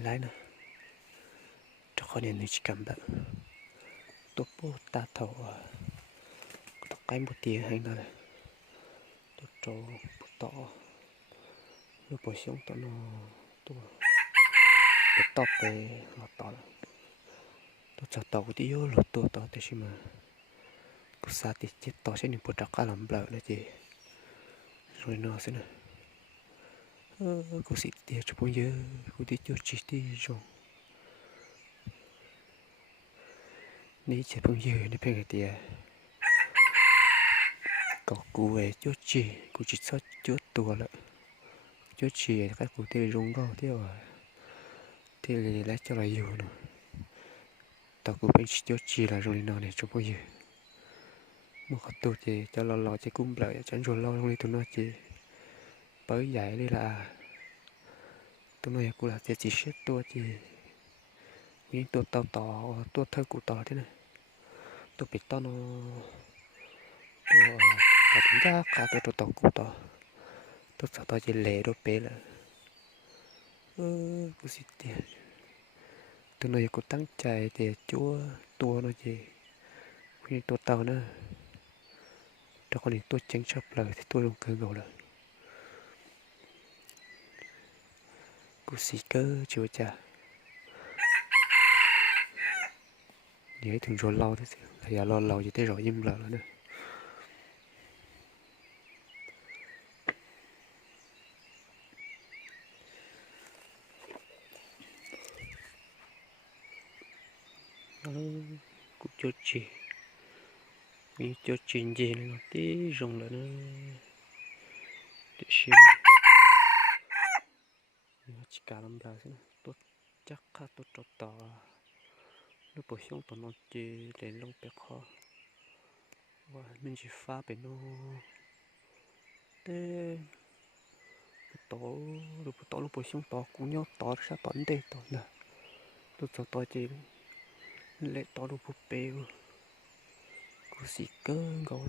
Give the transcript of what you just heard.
lái nè cho khó nên chỉ cầm bận tôi bố ta thầu tôi cái một tia hay là tôi cho bút tỏ lúc buổi sáng tôi nó tôi tóc về lọt tỏ tôi cho tàu đi vô lọt tôi tỏ thế chứ mà cứ xa thì chết tỏ sẽ những bộ trắc cả làm bờ nữa chị rồi nó sẽ nè cô sĩ tiền cho bây giờ cô đi cho chị đi rồi ní chỉ bây giờ ní phải cái tiền cậu cô về cho chị cô chỉ sót cho tua lại cho chị các cô tiêu rung đó tiêu à tiêu lấy cho là nhiều nữa tao cô phải cho chị là rồi nó này cho bây giờ mà có tôi chị cho lo chị cũng lợi chẳng rồi lo đi tụi nó chị bởi vậy đi là tụi nó cũng là chỉ xếp tôi chị những tôi tao tỏ tôi thơ cụ tỏ thế này tôi bị to nó tôi và chúng ta cả tôi tao cụ tỏ tôi sợ tao chỉ lệ đồ bé là cô xịt tiền tụi nó cũng tăng chạy thì chúa tua nó gì khi tôi tao nữa cho con này tôi tránh chấp lời thì tôi không cơ gầu lời cô xịt cơ chưa cha vậy thường rồi lâu thế là giờ lo lâu gì thế rồi im lờ nữa cũng cho chị vì cho chuyện gì nó tí rồng là nó để xem chỉ cả làm bờ thế tốt chắc khá tốt cho tỏ nó bổ sung tụi nó chỉ để lông bé khó và mình chỉ pha bên nó thế tổ rồi tổ nó bổ sung tổ cũng nhau tổ ra tổ đây tổ nè tôi cho tổ chỉ lệ tổ nó búp bê của sĩ cơ gấu